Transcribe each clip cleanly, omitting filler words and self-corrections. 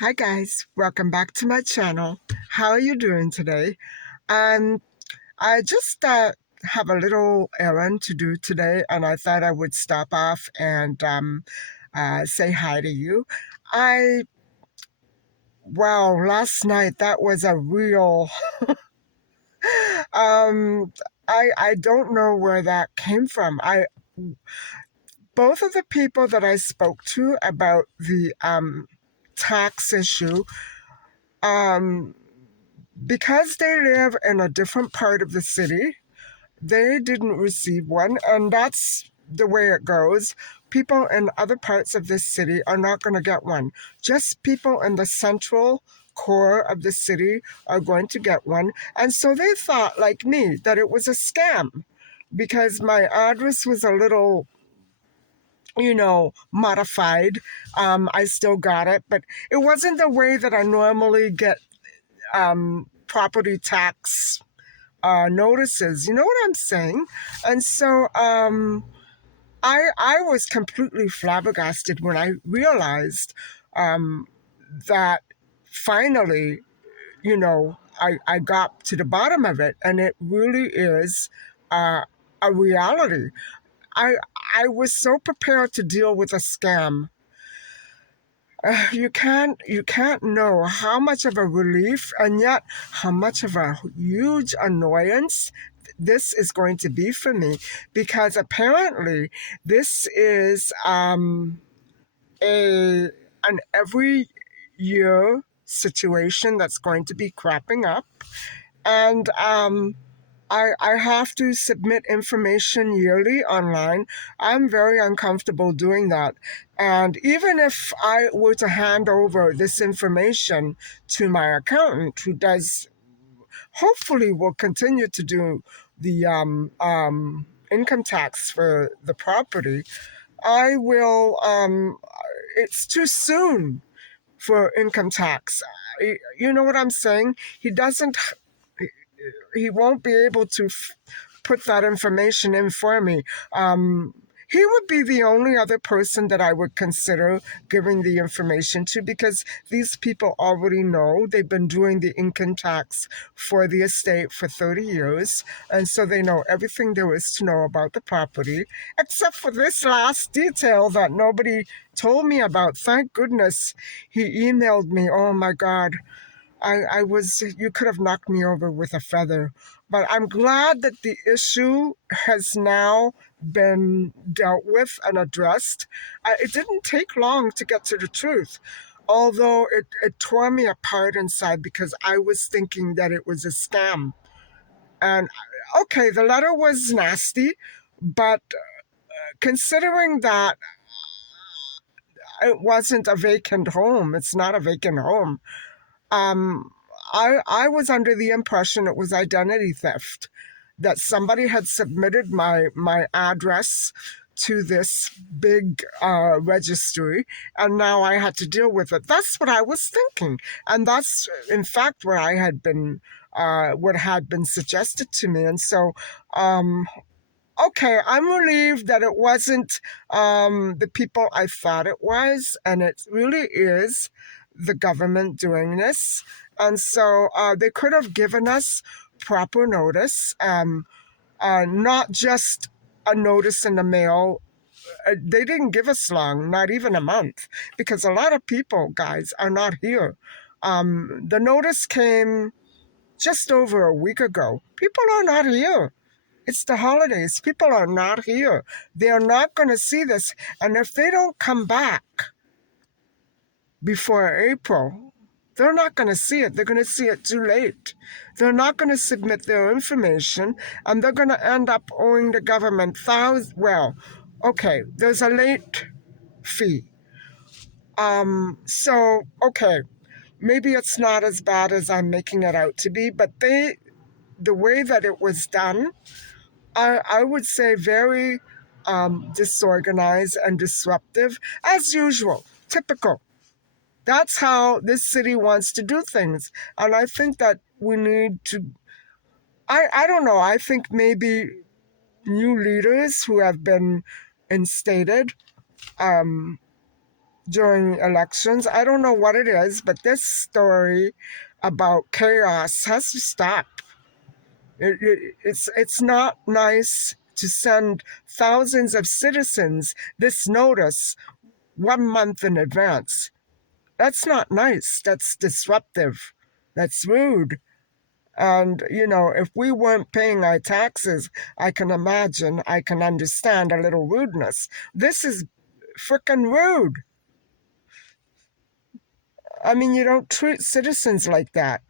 Hi guys, welcome back to my channel. How are you doing today? Um, I just have a little errand to do today, and I thought I would stop off and say hi to you. I Wow, last night that was a real um I don't know where that came from. I Both of the people that I spoke to about the tax issue, um because they live in a different part of the city, they didn't receive one, and that's the way it goes. People in other parts of this city are not going to get one. Just people in the central core of the city are going to get one. And so they thought, like me, that it was a scam because my address was a little, modified. I still got it, but it wasn't the way that I normally get property tax notices. You know what I'm saying? And so I was completely flabbergasted when I realized that finally, I got to the bottom of it, and it really is uh, a reality. I I was so prepared to deal with a scam. You can't know how much of a relief and yet how much of a huge annoyance this is going to be for me, because apparently this is a an every year situation that's going to be cropping up, and I have to submit information yearly online. I'm very uncomfortable doing that. And even if I were to hand over this information to my accountant, who does hopefully will continue to do the income tax for the property, I will. It's too soon for income tax. You know what I'm saying? He won't be able to put that information in for me. He would be the only other person that I would consider giving the information to, because these people already know. They've been doing the income tax for the estate for 30 years, and so they know everything there is to know about the property, except for this last detail that nobody told me about. Thank goodness he emailed me. Oh my God. You could have knocked me over with a feather. But I'm glad that the issue has now been dealt with and addressed. It didn't take long to get to the truth, although it tore me apart inside because I was thinking that it was a scam. And okay, the letter was nasty, but considering that it wasn't a vacant home, it's not a vacant home. Um, I was under the impression it was identity theft, that somebody had submitted my address to this big registry, and now I had to deal with it. That's what I was thinking, and that's in fact what had been suggested to me. And so, okay, I'm relieved that it wasn't the people I thought it was, and it really is the government doing this. And so they could have given us proper notice, not just a notice in the mail. They didn't give us long, not even a month, because a lot of people, guys, are not here. The notice came just over a week ago. People are not here. It's the holidays. People are not here. They are not going to see this. And if they don't come back before April, they're not going to see it. They're going to see it too late. They're not going to submit their information, and they're going to end up owing the government thousands. Well, okay, there's a late fee. So, okay, maybe it's not as bad as I'm making it out to be, but the way that it was done, I would say very disorganized and disruptive, as usual, typical. That's how this city wants to do things. And I think that we need to, I don't know, I think maybe new leaders who have been instated during elections. I don't know what it is, but this story about chaos has to stop. It's not nice to send thousands of citizens this notice 1 month in advance. That's not nice. That's disruptive. That's rude. And, if we weren't paying our taxes, I can imagine, I can understand a little rudeness. This is frickin' rude. I mean, you don't treat citizens like that.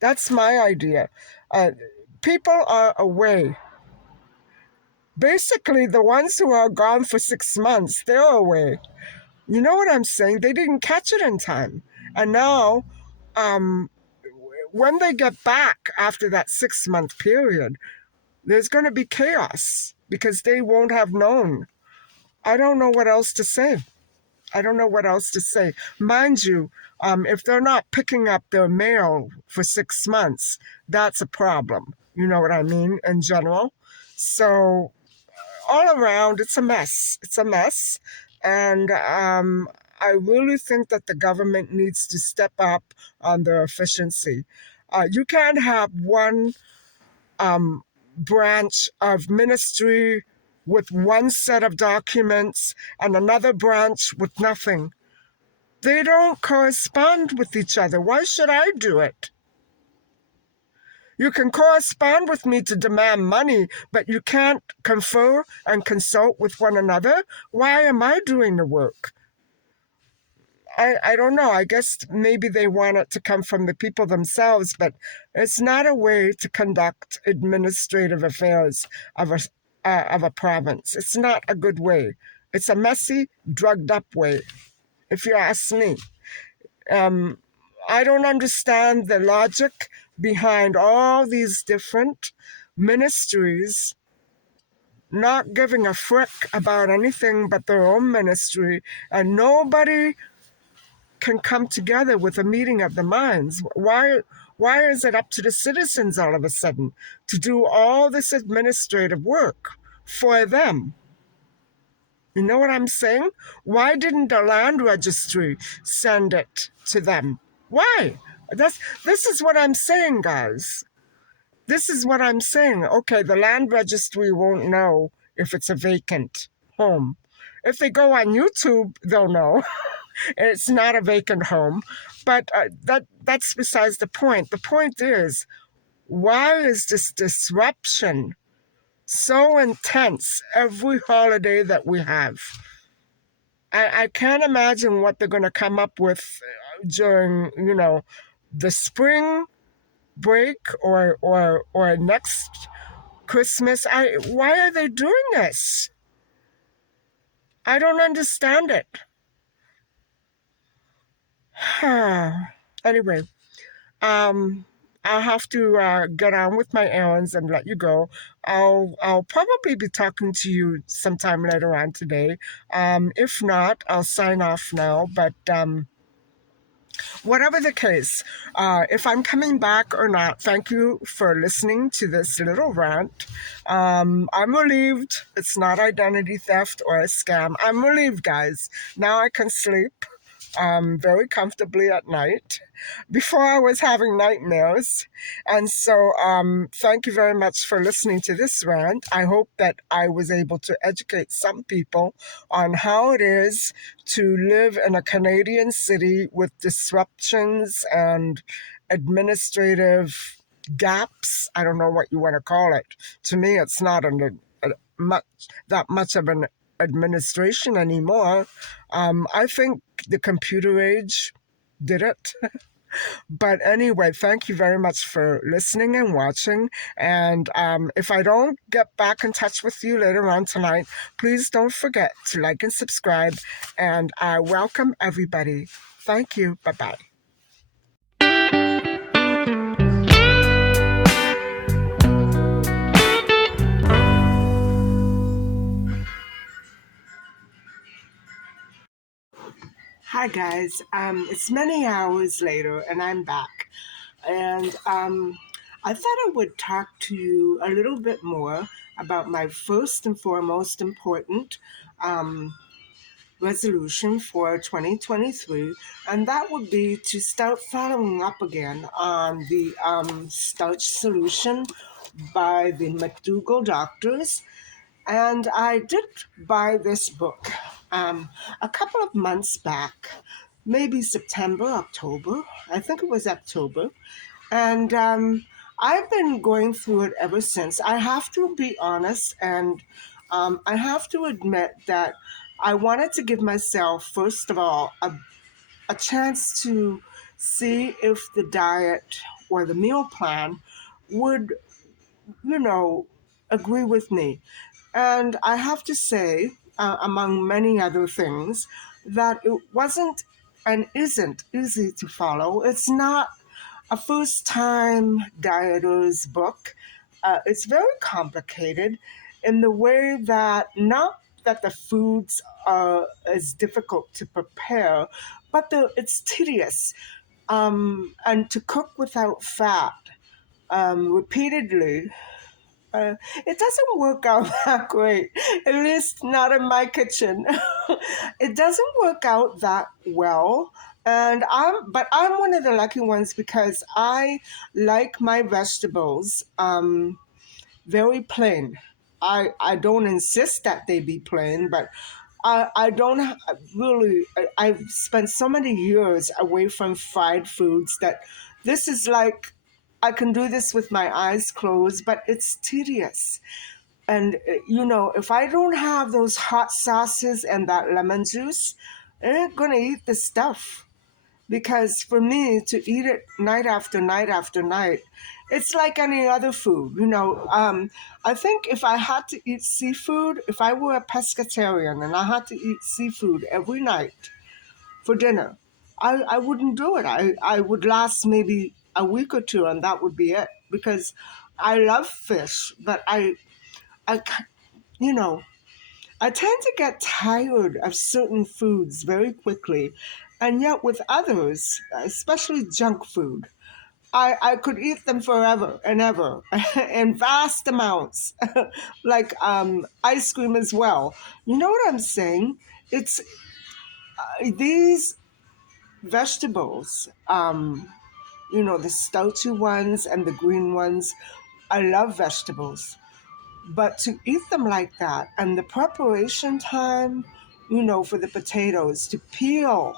That's my idea. Uh, People are away. Basically, the ones who are gone for 6 months, they're away. You know what I'm saying? They didn't catch it in time. And now, um, when they get back after that 6 month period, there's going to be chaos because they won't have known. I don't know what else to say. I don't know what else to say. Mind you, if they're not picking up their mail for 6 months, that's a problem. You know what I mean, in general. So, all around, it's a mess. It's a mess. And I really think that the government needs to step up on their efficiency. You can't have one um, branch of ministry with one set of documents and another branch with nothing. They don't correspond with each other. Why should I do it? You can correspond with me to demand money, but you can't confer and consult with one another. Why am I doing the work? I don't know. I guess maybe they want it to come from the people themselves, but it's not a way to conduct administrative affairs of a province. It's not a good way. It's a messy, drugged up way, if you ask me. Um, I don't understand the logic behind all these different ministries not giving a frick about anything but their own ministry, and nobody can come together with a meeting of the minds. Why is it up to the citizens all of a sudden to do all this administrative work for them? You know what I'm saying? Why didn't the land registry send it to them? Why? This is what I'm saying, guys. This is what I'm saying. Okay, the land registry won't know if it's a vacant home. If they go on YouTube, they'll know. It's not a vacant home. But that's besides the point. The point is, why is this disruption so intense every holiday that we have? I can't imagine what they're going to come up with during, the spring break or next Christmas. Why are they doing this? I don't understand it. Anyway, um, I'll have to get on with my errands and let you go. I'll probably be talking to you sometime later on today. If not, I'll sign off now. But whatever the case, if I'm coming back or not, thank you for listening to this little rant. I'm relieved it's not identity theft or a scam. I'm relieved, guys. Now I can sleep very comfortably at night. Before I was having nightmares. And so thank you very much for listening to this rant. I hope that I was able to educate some people on how it is to live in a Canadian city with disruptions and administrative gaps. I don't know what you want to call it. To me, it's not that much of an administration anymore. I think the computer age did it. But anyway, thank you very much for listening and watching. And if I don't get back in touch with you later on tonight, please don't forget to like and subscribe. And I welcome everybody. Thank you. Bye-bye. Hi, guys. It's many hours later, and I'm back. And I thought I would talk to you a little bit more about my first and foremost important um, resolution for 2023, and that would be to start following up again on the starch solution by the McDougall doctors. And I did buy this book a couple of months back, maybe September, October. I think it was October. And I've been going through it ever since. I have to be honest, and I have to admit that I wanted to give myself, first of all, a chance to see if the diet or the meal plan would, you know, agree with me. And I have to say, among many other things, that it wasn't and isn't easy to follow. It's not a first time dieter's book. It's very complicated in the way that not that the foods are as difficult to prepare, but it's tedious. And to cook without fat repeatedly, uh, it doesn't work out that great, at least not in my kitchen. It doesn't work out that well. But I'm one of the lucky ones because I like my vegetables very plain. I don't insist that they be plain, but I don't really. I've spent so many years away from fried foods that this is like I can do this with my eyes closed, but it's tedious. And if I don't have those hot sauces and that lemon juice, I ain't gonna eat the stuff. Because for me to eat it night after night after night, it's like any other food. I think if I had to eat seafood, if I were a pescatarian and I had to eat seafood every night for dinner, I wouldn't do it. I would last maybe a week or two and that would be it. Because I love fish, but I, you know, I tend to get tired of certain foods very quickly, and yet with others, especially junk food, I could eat them forever and ever in vast amounts, like ice cream as well. You know what I'm saying? It's these vegetables, the starchy ones and the green ones. I love vegetables. But to eat them like that and the preparation time, for the potatoes to peel.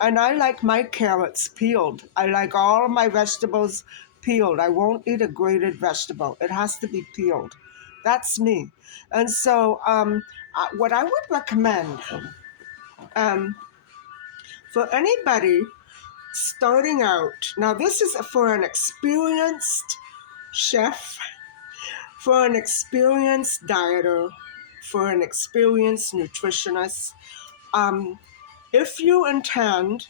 And I like my carrots peeled. I like all of my vegetables peeled. I won't eat a grated vegetable. It has to be peeled. That's me. And so, what I would recommend um, for anybody starting out, now this is for an experienced chef, for an experienced dieter, for an experienced nutritionist. Um, if you intend,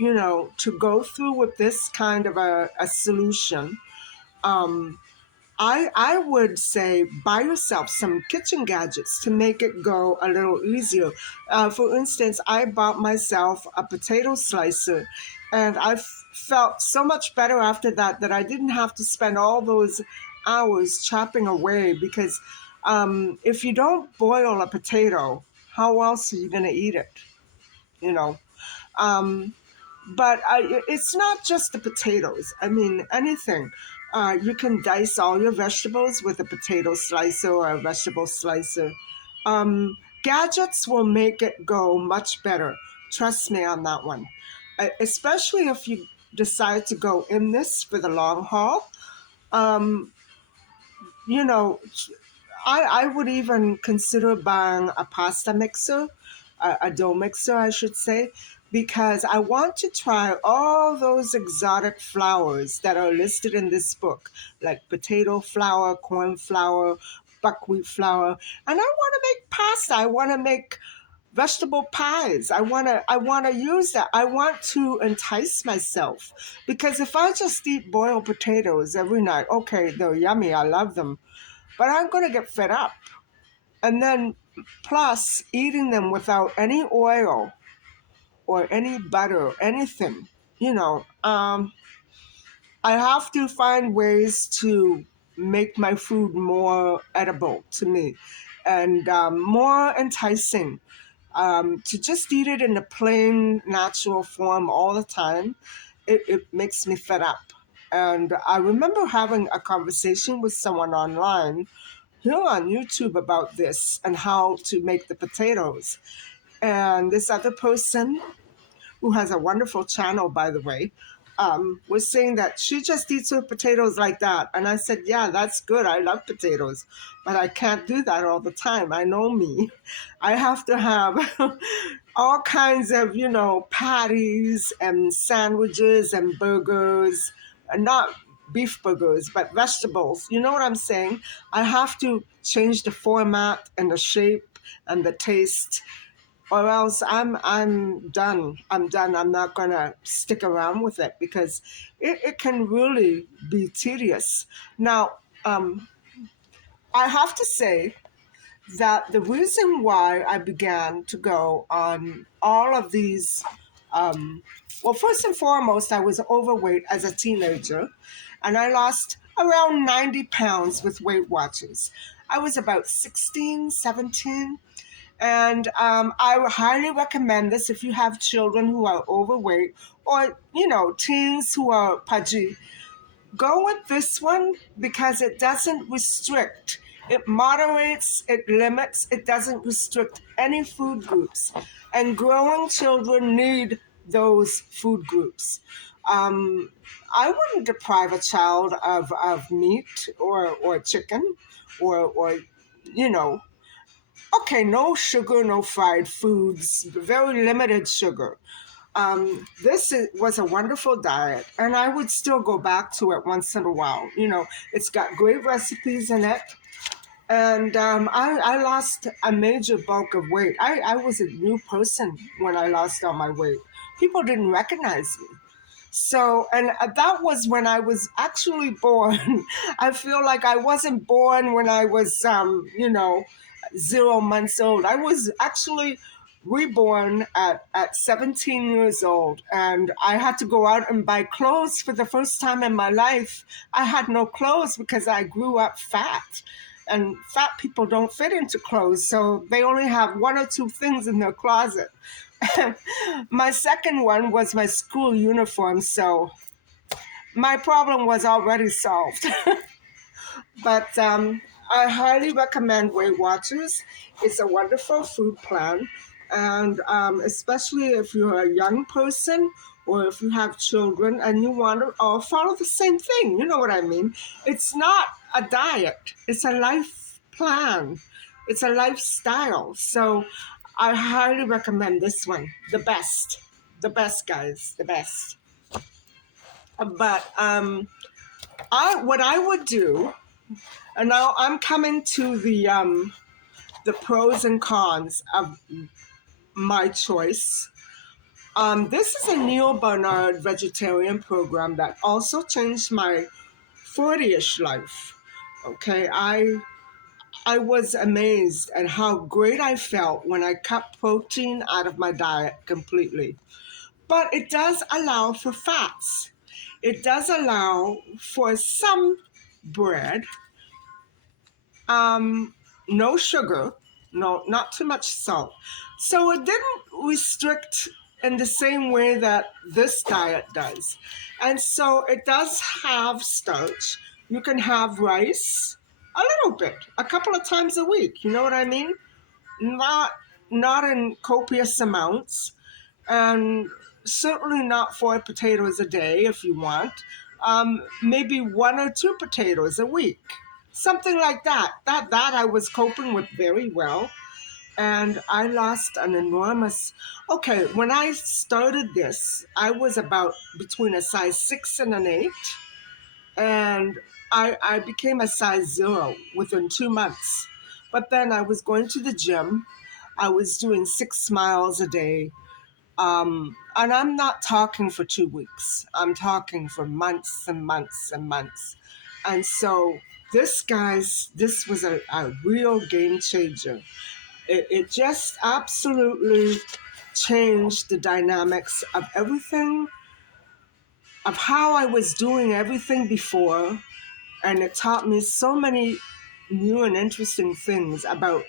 to go through with this kind of a solution, um, I would say buy yourself some kitchen gadgets to make it go a little easier. For instance, I bought myself a potato slicer, and I felt so much better after that I didn't have to spend all those hours chopping away because if you don't boil a potato, how else are you going to eat it? You know. Um, but it's not just the potatoes. I mean, anything. You can dice all your vegetables with a potato slicer or a vegetable slicer. Gadgets will make it go much better. Trust me on that one. Especially if you decide to go in this for the long haul. Um, you know, I would even consider buying a pasta mixer, a dough mixer, I should say, because I want to try all those exotic flours that are listed in this book, like potato flour, corn flour, buckwheat flour. And I want to make pasta. I want to make vegetable pies. I want to use that. I want to entice myself because if I just eat boiled potatoes every night, okay, they're yummy. I love them, but I'm going to get fed up. And then, plus, eating them without any oil or any butter, anything, I have to find ways to make my food more edible to me and more enticing. To just eat it in the plain, natural form all the time, it makes me fed up. And I remember having a conversation with someone online here on YouTube about this and how to make the potatoes. And this other person, who has a wonderful channel, by the way, was saying that she just eats her potatoes like that. And I said, yeah, that's good. I love potatoes, but I can't do that all the time. I know me. I have to have all kinds of, patties and sandwiches and burgers, and not beef burgers, but vegetables. You know what I'm saying? I have to change the format and the shape and the taste, or else I'm done. I'm done. I'm not gonna stick around with it because it can really be tedious. Now, I have to say that the reason why I began to go on all of these, well, first and foremost, I was overweight as a teenager, and I lost around 90 pounds with Weight Watchers. I was about 16, 17. And I would highly recommend this if you have children who are overweight or, teens who are pudgy. Go with this one because it doesn't restrict. It moderates, it limits, it doesn't restrict any food groups. And growing children need those food groups. I wouldn't deprive a child of meat or chicken or you know, okay, no sugar, no fried foods, very limited sugar. Was a wonderful diet, and I would still go back to it once in a while. It's got great recipes in it, and I lost a major bulk of weight. I was a new person when I lost all my weight. People didn't recognize me. So, and that was when I was actually born. I feel like I wasn't born when I was, 0 months old. I was actually reborn at 17 years old, and I had to go out and buy clothes for the first time in my life. I had no clothes because I grew up fat. And fat people don't fit into clothes, so they only have one or two things in their closet. My second one was my school uniform, so my problem was already solved. But I highly recommend Weight Watchers. It's a wonderful food plan, and especially if you're a young person or if you have children and you want to all follow the same thing. You know what I mean? It's not a diet, it's a life plan, it's a lifestyle. So I highly recommend this one. The best, guys, the best. But what I would do, and now I'm coming to the pros and cons of my choice. This is a Neil Barnard vegetarian program that also changed my 40-ish life. Okay, I was amazed at how great I felt when I cut protein out of my diet completely. But it does allow for fats. It does allow for some bread, no sugar, no, not too much salt. So it didn't restrict in the same way that this diet does. And so it does have starch. You can have rice a little bit, a couple of times a week. You know what I mean? Not not in copious amounts, and certainly not 4 potatoes a day if you want. Maybe 1 or 2 potatoes a week, something like that. That I was coping with very well, and I lost an enormous. Okay, when I started this, I was about between a size 6 and an 8, and I became a size 0 within 2 months. But then I was going to the gym. I was doing 6 miles a day. And I'm not talking for 2 weeks. I'm talking for months and months and months. And so this was a real game changer. It just absolutely changed the dynamics of everything, of how I was doing everything before. And it taught me so many new and interesting things about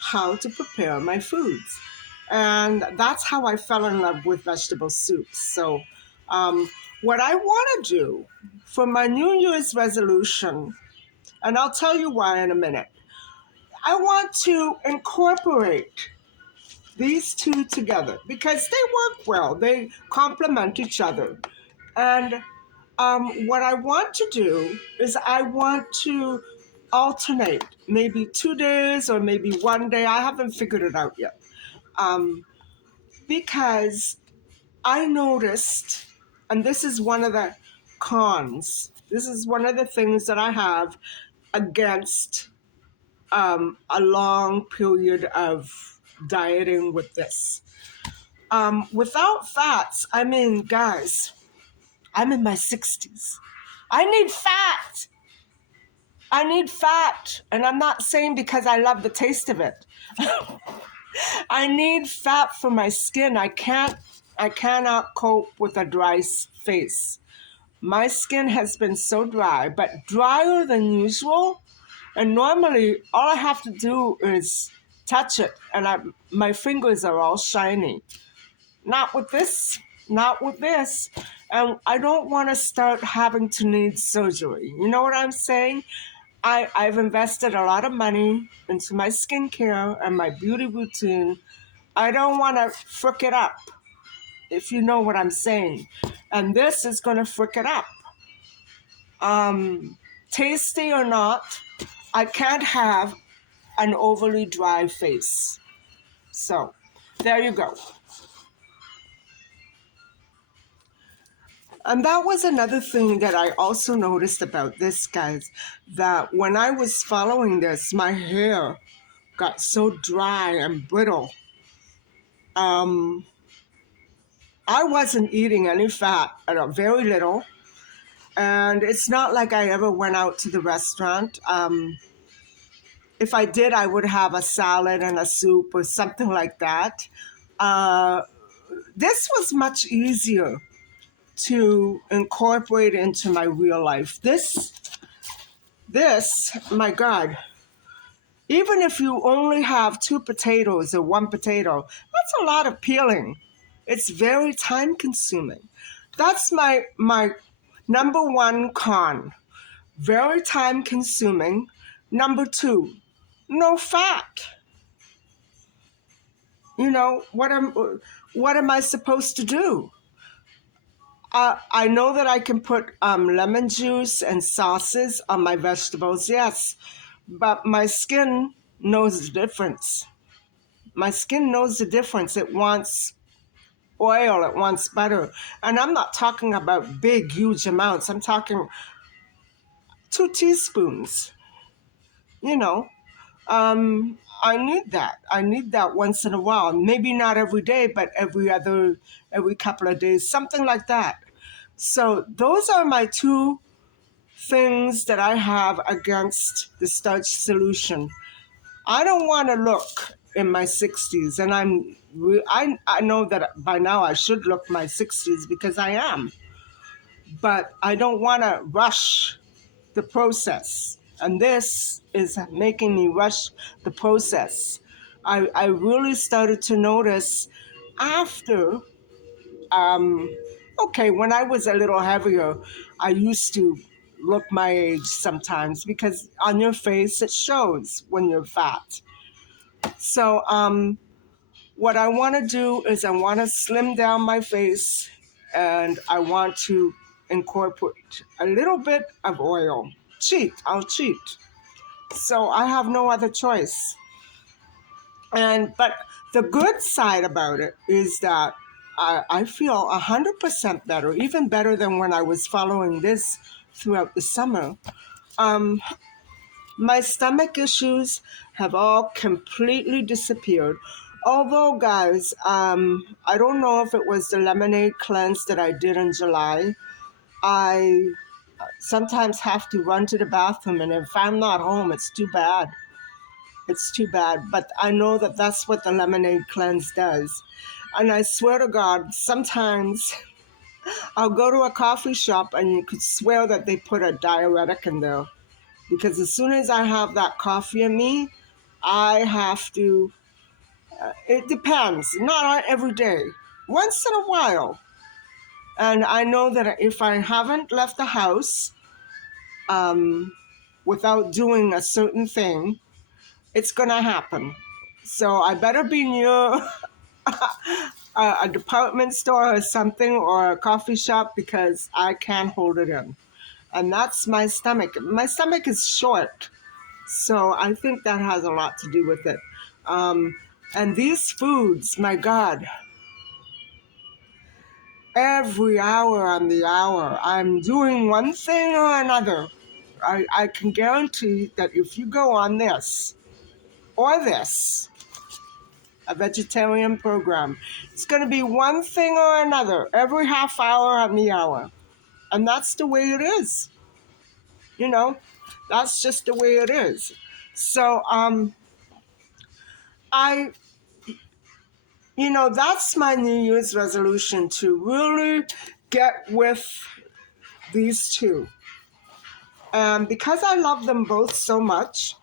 how to prepare my foods. And that's how I fell in love with vegetable soups. So, what I want to do for my New Year's resolution, and I'll tell you why in a minute, I want to incorporate these two together because they work well, they complement each other. And what I want to do is I want to alternate maybe 2 days or maybe one day. I haven't figured it out yet. Um, because I noticed, and this is one of the cons, this is one of the things that I have against a long period of dieting with this. Without fats, I mean, guys, I'm in my 60s. I need fat. I need fat. And I'm not saying because I love the taste of it. I need fat for my skin. I cannot cope with a dry face. My skin has been so dry, but drier than usual. And normally all I have to do is touch it and my fingers are all shiny. Not with this, not with this. And I don't want to start having to need surgery. You know what I'm saying? I've invested a lot of money into my skincare and my beauty routine. I don't want to frick it up, if you know what I'm saying. And this is going to frick it up. Tasty or not, I can't have an overly dry face. So, there you go. And that was another thing that I also noticed about this, guys, that when I was following this, my hair got so dry and brittle. I wasn't eating any fat, very little. And it's not like I ever went out to the restaurant. If I did, I would have a salad and a soup or something like that. This was much easier to incorporate into my real life. This, my God, even if you only have 2 potatoes or 1 potato, that's a lot of peeling. It's very time consuming. That's my number 1 con. Very time consuming. Number 2, no fat. You know, what am I supposed to do? I know that I can put lemon juice and sauces on my vegetables, yes, but my skin knows the difference. My skin knows the difference. It wants oil, it wants butter. And I'm not talking about big, huge amounts. I'm talking 2 teaspoons, you know. I need that. I need that once in a while. Maybe not every day, but every couple of days, something like that. So those are my 2 things that I have against the starch solution. I don't want to look in my 60s, and I know that by now I should look my 60s because I am, but I don't want to rush the process, and this is making me rush the process. I really started to notice after, okay, when I was a little heavier, I used to look my age sometimes because on your face it shows when you're fat. So what I want to do is I want to slim down my face and I want to incorporate a little bit of oil. I'll cheat. So I have no other choice. But the good side about it is that I feel 100% better, even better than when I was following this throughout the summer. My stomach issues have all completely disappeared. Although, guys, I don't know if it was the lemonade cleanse that I did in July. I sometimes have to run to the bathroom, and if I'm not home, it's too bad. It's too bad. But I know that that's what the lemonade cleanse does. And I swear to God, sometimes I'll go to a coffee shop and you could swear that they put a diuretic in there. Because as soon as I have that coffee in me, I have to It depends, not every day, once in a while. And I know that if I haven't left the house um, without doing a certain thing, it's going to happen. So I better be near a department store or something, or a coffee shop, because I can't hold it in. And that's my stomach. My stomach is short. So I think that has a lot to do with it. And these foods, my God, every hour on the hour, I'm doing one thing or another. I can guarantee that if you go on this or this, a vegetarian program, it's going to be one thing or another every half hour on the hour. And that's the way it is. You know, that's just the way it is. So I that's my New Year's resolution, to really get with these two. And because I love them both so much,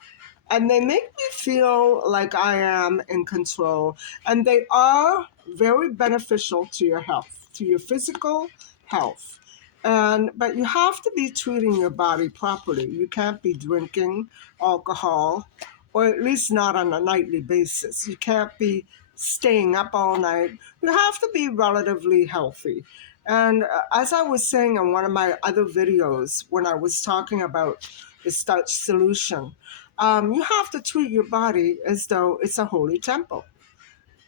and they make me feel like I am in control, and they are very beneficial to your health, to your physical health. But you have to be treating your body properly. You can't be drinking alcohol, or at least not on a nightly basis. You can't be staying up all night. You have to be relatively healthy. And as I was saying in one of my other videos, when I was talking about the starch solution, you have to treat your body as though it's a holy temple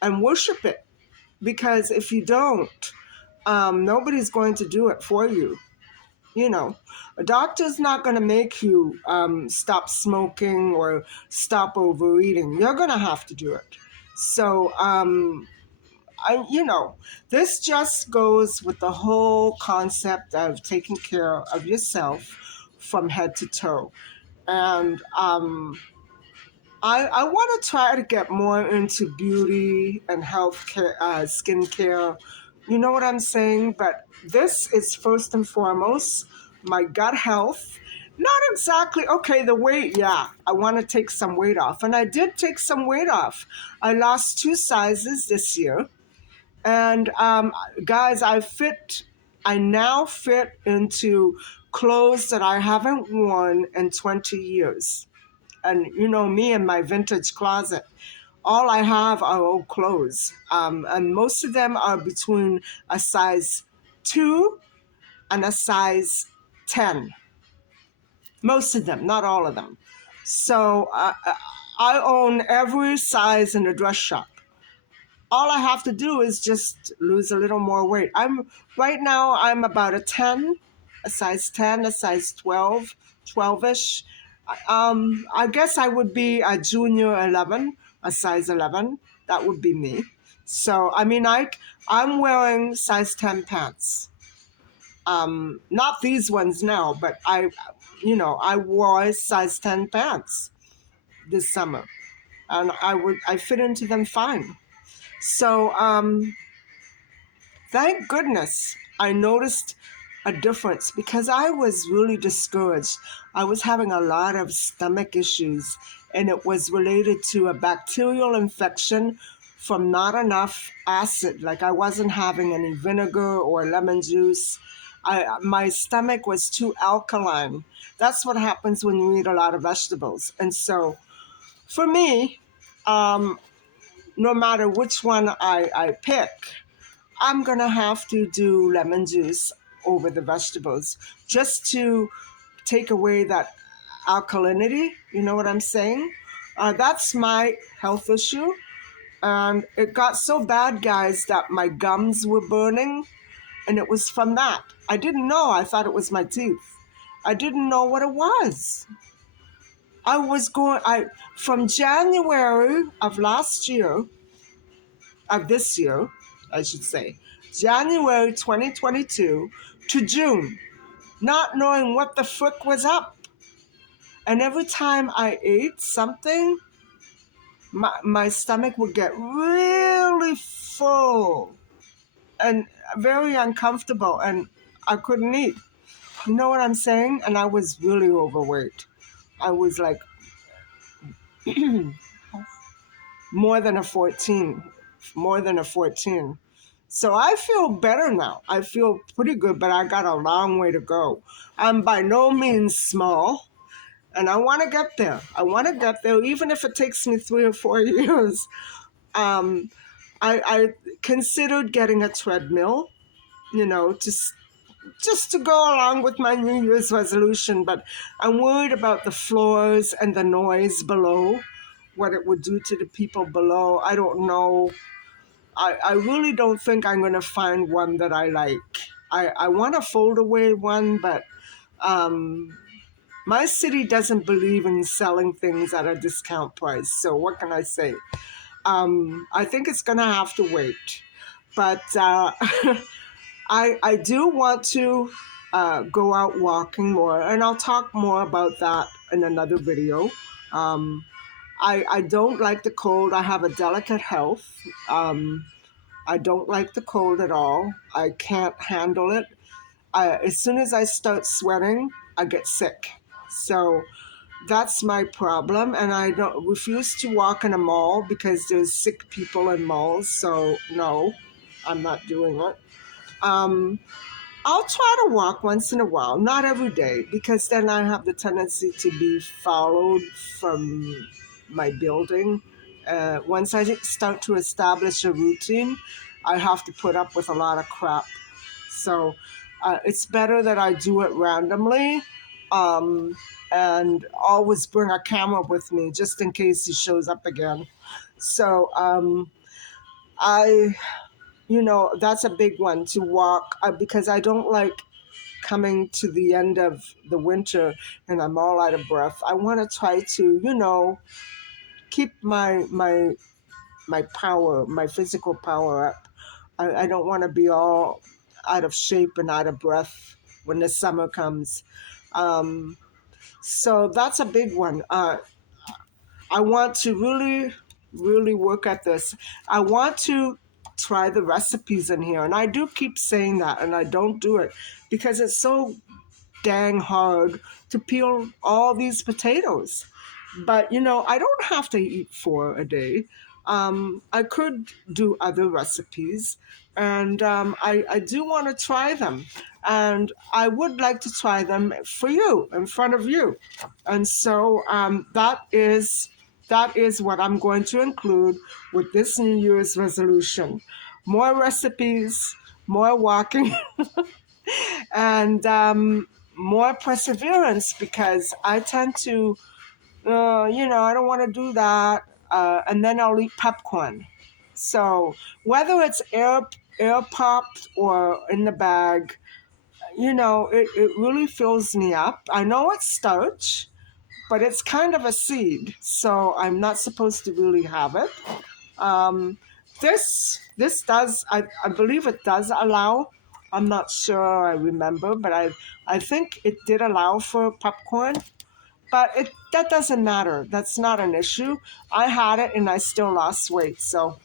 and worship it. Because if you don't, nobody's going to do it for you. You know, a doctor's not going to make you stop smoking or stop overeating. You're going to have to do it. So, this just goes with the whole concept of taking care of yourself from head to toe. And I want to try to get more into beauty and health care, skincare. You know what I'm saying? But this is first and foremost my gut health. Not exactly, okay, the weight, yeah, I want to take some weight off. And I did take some weight off. I lost 2 sizes this year. And guys, I now fit into clothes that I haven't worn in 20 years. And you know me and my vintage closet, all I have are old clothes. And most of them are between a size 2 and a size 10. Most of them, not all of them. So I own every size in the dress shop. All I have to do is just lose a little more weight. Right now I'm about a 10, a size 10, a size 12, 12-ish. I guess I would be a junior 11, a size 11. That would be me. So I mean, I'm wearing size 10 pants. Not these ones now, but I wore size 10 pants this summer, and I fit into them fine. So thank goodness I noticed a difference, because I was really discouraged. I was having a lot of stomach issues, and it was related to a bacterial infection from not enough acid. Like I wasn't having any vinegar or lemon juice. My stomach was too alkaline. That's what happens when you eat a lot of vegetables. And so for me, no matter which one I pick, I'm going to have to do lemon juice over the vegetables, just to take away that alkalinity. You know what I'm saying? That's my health issue. And it got so bad, guys, that my gums were burning. And it was from that. I didn't know. I thought it was my teeth. I didn't know what it was. From January of last year, of this year, I should say, January 2022 to June, not knowing what the frick was up. And every time I ate something, my stomach would get really full and very uncomfortable, and I couldn't eat. You know what I'm saying? And I was really overweight. I was like more than a 14, more than a 14. So I feel better now. I feel pretty good, but I got a long way to go. I'm by no means small, and I want to get there. I want to get there, even if it takes me 3 or 4 years. Um, I considered getting a treadmill, just to go along with my New Year's resolution, but I'm worried about the floors and the noise below, what it would do to the people below. I don't know. I really don't think I'm going to find one that I like. I want a fold away one, but um, my city doesn't believe in selling things at a discount price. So what can I say? I think it's going to have to wait. But I do want to go out walking more, and I'll talk more about that in another video. Um, I don't like the cold. I have a delicate health. I don't like the cold at all. I can't handle it. As soon as I start sweating, I get sick. So that's my problem, and I don't refuse to walk in a mall because there's sick people in malls. So no, I'm not doing it. Um, I'll try to walk once in a while, not every day, because then I have the tendency to be followed from my building. Once I start to establish a routine, I have to put up with a lot of crap. So it's better that I do it randomly, um, and always bring a camera with me just in case he shows up again. So I, that's a big one to walk because I don't like coming to the end of the winter and I'm all out of breath. I want to try to, keep my power, my physical power up. I don't want to be all out of shape and out of breath when the summer comes. Um, so that's a big one. I want to really, really work at this. I want to try the recipes in here, and I do keep saying that, and I don't do it because it's so dang hard to peel all these potatoes. But I don't have to eat 4 a day. I could do other recipes, and I do want to try them. And I would like to try them for you, in front of you. And so that is what I'm going to include with this New Year's resolution. More recipes, more walking, and more perseverance because I tend to, I don't want to do that. And then I'll eat popcorn. So whether it's air popped or in the bag, it really fills me up. I know it's starch, but it's kind of a seed, so I'm not supposed to really have it. Um, this does, I believe it does allow. I'm not sure I remember, but I think it did allow for popcorn. But that doesn't matter. That's not an issue. I had it and I still lost weight, so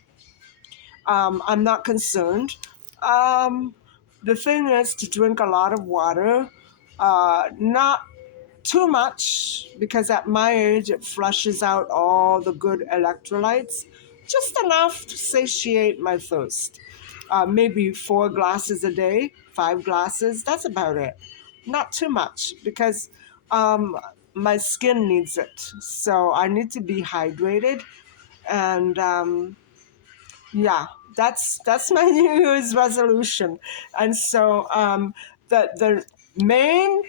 I'm not concerned. Um, the thing is to drink a lot of water, not too much, because at my age it flushes out all the good electrolytes, just enough to satiate my thirst. Maybe 4 glasses a day, 5 glasses, that's about it. Not too much, because um, my skin needs it. So I need to be hydrated. And yeah, that's my New Year's resolution. And so the main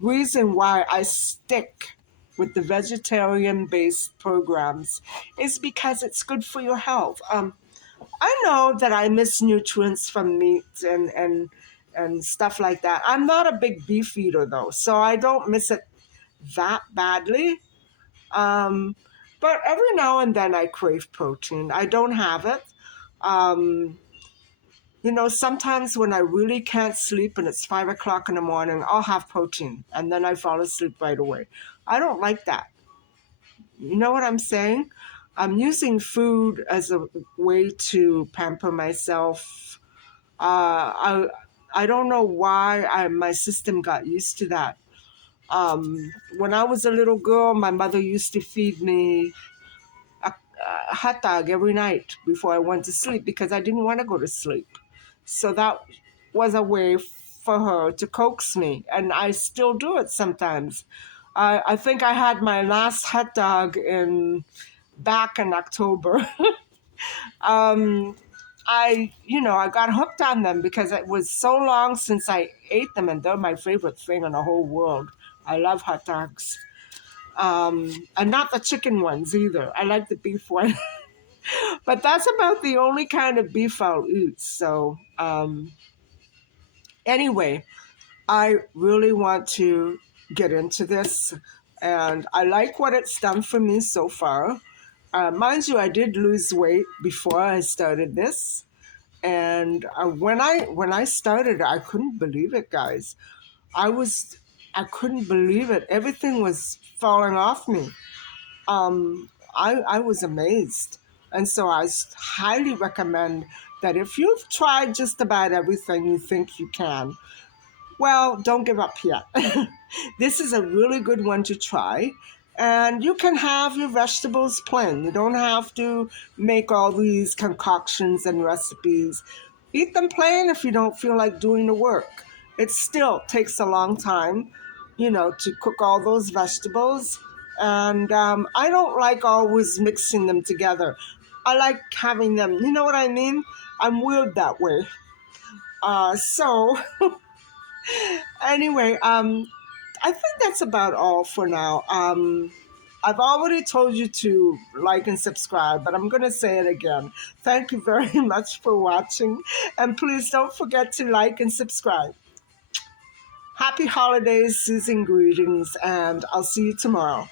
reason why I stick with the vegetarian based programs is because it's good for your health. I know that I miss nutrients from meat and stuff like that. I'm not a big beef eater though, so I don't miss it that badly. Um, but every now and then I crave protein. I don't have it. Um, sometimes when I really can't sleep and it's 5 o'clock in the morning, I'll have protein and then I fall asleep right away. I don't like that. You know what I'm saying? I'm using food as a way to pamper myself. I don't know why my system got used to that. When I was a little girl, my mother used to feed me hot dog every night before I went to sleep because I didn't want to go to sleep. So that was a way for her to coax me, and I still do it sometimes. I think I had my last hot dog in back in October. I got hooked on them because it was so long since I ate them, and they're my favorite thing in the whole world. I love hot dogs. And not the chicken ones either. I like the beef one. But that's about the only kind of beef I'll eat. So, anyway, I really want to get into this, and I like what it's done for me so far. Mind you, I did lose weight before I started this, and when I started, I couldn't believe it, guys. I couldn't believe it. Everything was falling off me. I was amazed. And so highly recommend that if you've tried just about everything you think you can, well, don't give up yet. This is a really good one to try. And you can have your vegetables plain. You don't have to make all these concoctions and recipes. Eat them plain if you don't feel like doing the work. It still takes a long time, to cook all those vegetables. And I don't like always mixing them together. I like having them, you know what I mean? I'm weird that way. So anyway, I think that's about all for now. I've already told you to like and subscribe, but I'm going to say it again. Thank you very much for watching, and please don't forget to like and subscribe. Happy holidays, season greetings, and I'll see you tomorrow.